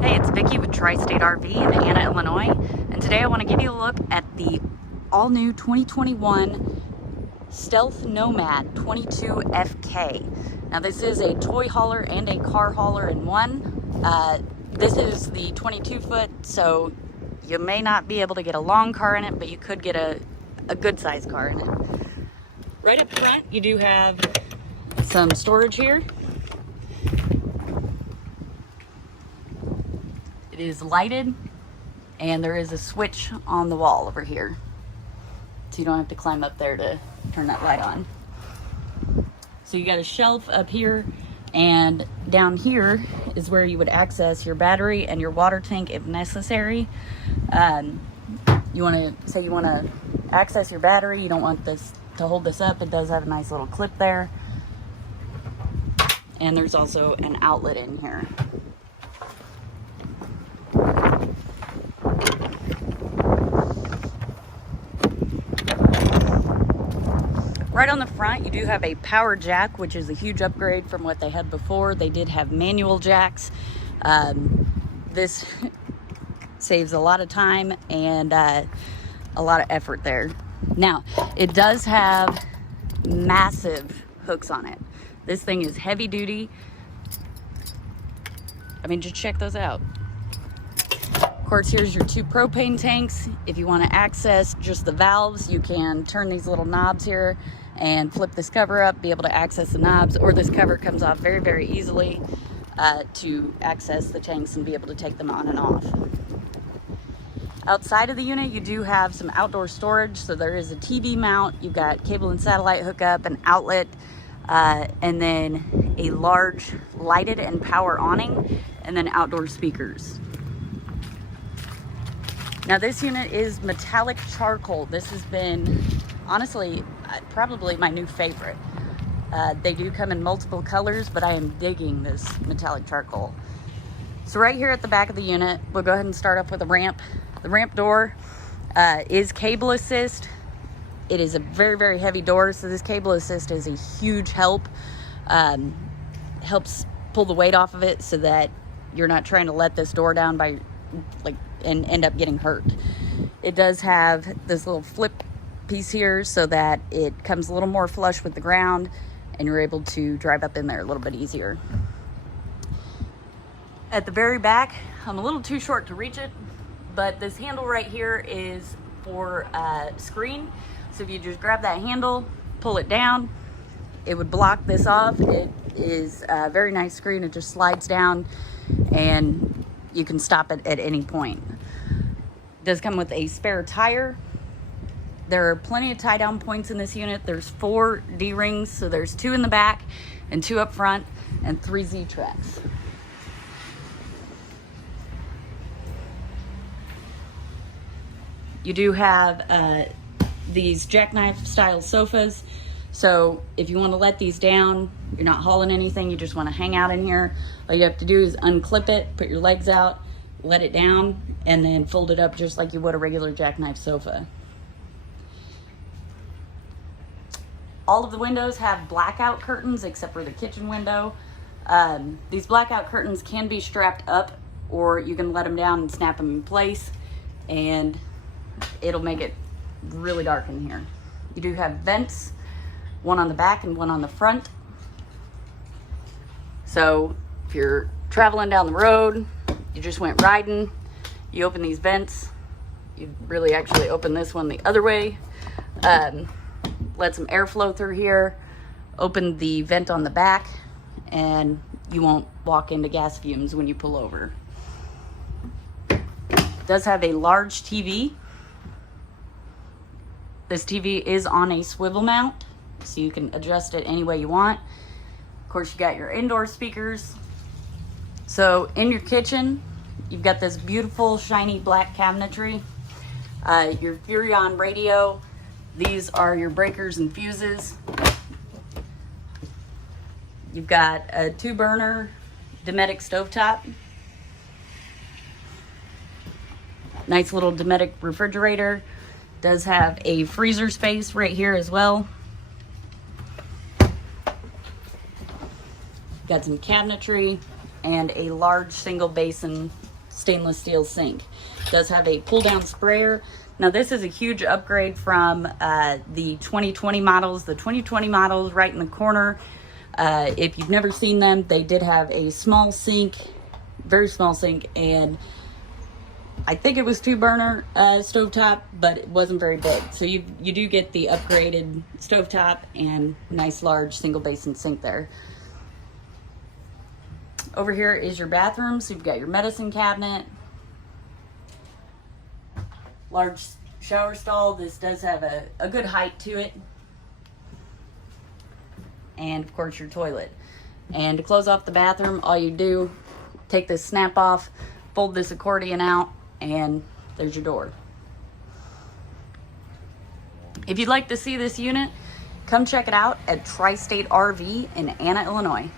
Hey, it's Vicki with Tri-State RV in Anna, Illinois, and today I want to give you a look at the all-new 2021 Stealth Nomad 22FK. Now this is a toy hauler and a car hauler in one. This is the 22-foot, so you may not be able to get a long car in it, but you could get a good-sized car in it. Right up front, you do have some storage here. It is lighted, and there is a switch on the wall over here, so you don't have to climb up there to turn that light on. So you got a shelf up here, and down here is where you would access your battery and your water tank if necessary. You want to access your battery. You don't want this to hold this up. It does have a nice little clip there, and there's also an outlet in here. Right on the front, you do have a power jack, which is a huge upgrade from what they had before. They did have manual jacks. This saves a lot of time and a lot of effort there. Now, it does have massive hooks on it. This thing is heavy duty. I mean, just check those out. Of course, here's your two propane tanks. If you want to access just the valves, you can turn these little knobs here and flip this cover up, be able to access the knobs, or this cover comes off very, very easily to access the tanks and be able to take them on and off. Outside of the unit, you do have some outdoor storage. So there is a TV mount, you've got cable and satellite hookup, an outlet, and then a large lighted and power awning, and then outdoor speakers. Now this unit is metallic charcoal. This has been, honestly, probably my new favorite. They do come in multiple colors, but I am digging this metallic charcoal. So right here at the back of the unit, we'll go ahead and start up with a ramp. The ramp door is cable assist. It is a very, very heavy door, so this cable assist is a huge help. Helps pull the weight off of it so that you're not trying to let this door down by and end up getting hurt. It does have this little flip piece here so that it comes a little more flush with the ground and you're able to drive up in there a little bit easier. At the very back, I'm a little too short to reach it, but this handle right here is for screen. So if you just grab that handle, pull it down, it would block this off. It is a very nice screen. It just slides down and you can stop it at any point. It does come with a spare tire. There are plenty of tie down points in this unit. There's 4 D-rings, so there's 2 in the back and 2 up front and 3 Z-tracks. You do have these jackknife style sofas. So if you want to let these down, you're not hauling anything, you just want to hang out in here, all you have to do is unclip it, put your legs out, let it down, and then fold it up just like you would a regular jackknife sofa. All of the windows have blackout curtains except for the kitchen window. These blackout curtains can be strapped up, or you can let them down and snap them in place, and it'll make it really dark in here. You do have vents, one on the back and one on the front. So if you're traveling down the road, you just went riding, you open these vents, you really actually open this one the other way, let some airflow through here, open the vent on the back, and you won't walk into gas fumes when you pull over. It does have a large TV. This TV is on a swivel mount, so you can adjust it any way you want. Of course, you got your indoor speakers. So in your kitchen, you've got this beautiful shiny black cabinetry. Your Furion radio. These are your breakers and fuses. You've got a 2-burner Dometic stovetop. Nice little Dometic refrigerator. Does have a freezer space right here as well. Got some cabinetry and a large single basin stainless steel sink. It does have a pull down sprayer. Now this is a huge upgrade from the 2020 models. The 2020 models right in the corner, if you've never seen them, they did have a small sink, very small sink, and I think it was 2-burner stovetop, but it wasn't very big. So you do get the upgraded stovetop and nice large single basin sink there. Over here is your bathroom. So you've got your medicine cabinet, large shower stall. This does have a good height to it. And of course your toilet. And to close off the bathroom, all you do, take this snap off, fold this accordion out, and there's your door. If you'd like to see this unit, come check it out at Tri-State RV in Anna, Illinois.